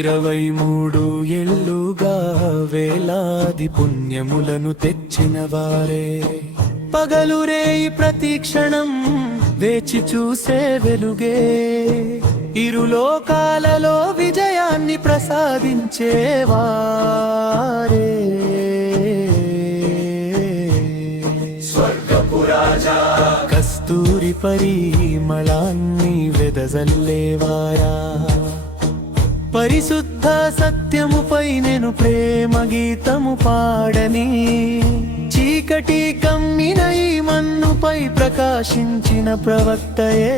23 ఏళ్లుగా వేలాది పుణ్యములను తెచ్చిన వారే పగలురేయి ప్రతి క్షణం వేచి చూసే వెలుగే ఇరులోకాలలో విజయాన్ని ప్రసాదించేవారే స్వర్గపు రాజా కస్తూరి పరిమళాన్ని వెదజల్లేవారా పరిశుద్ధ సత్యముపై నేను ప్రేమ గీతము పాడని చీకటి కమ్మిన ఈ మన్నుపై ప్రకాశించిన ప్రవక్తయే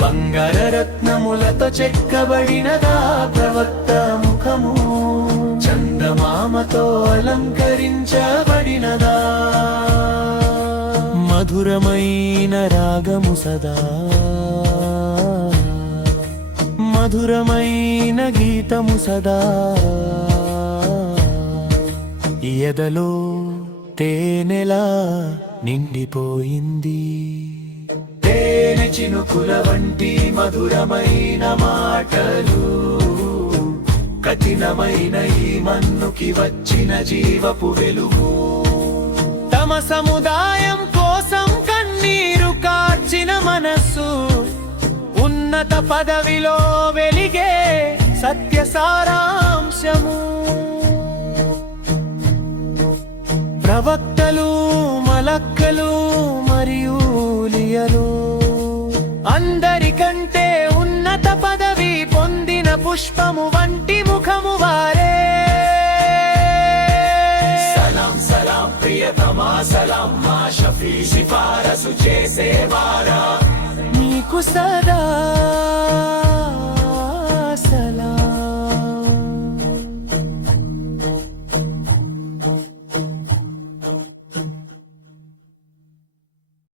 బంగార రత్నములతో చెక్కబడినదా ప్రవక్త ముఖము చందమామతో అలంకరించబడినదా మధురమైన రాగము సదా మధురమైన గీతము సదా ఎదలో తేనెలా నిండిపోయింది తేనె చినుకుల వంటి మధురమైన మాటలు కఠినమైన ఈ మన్నుకి వచ్చిన జీవపు వెలుగు తమ సముదాయం కోసం కన్నీరు కార్చిన మనస్సు ఉన్నత పదవిలో వెలిగే సత్య సారాంశము ప్రవక్తలు మలక్కలు మరియు లియలు అందరికంటే ఉన్నత పదవి పొందిన పుష్పము వంటి ముఖము వారే సలాం సలాం ప్రియతమా సలాం మా షఫీ సిఫారసు చేసేవారా నీకు సదా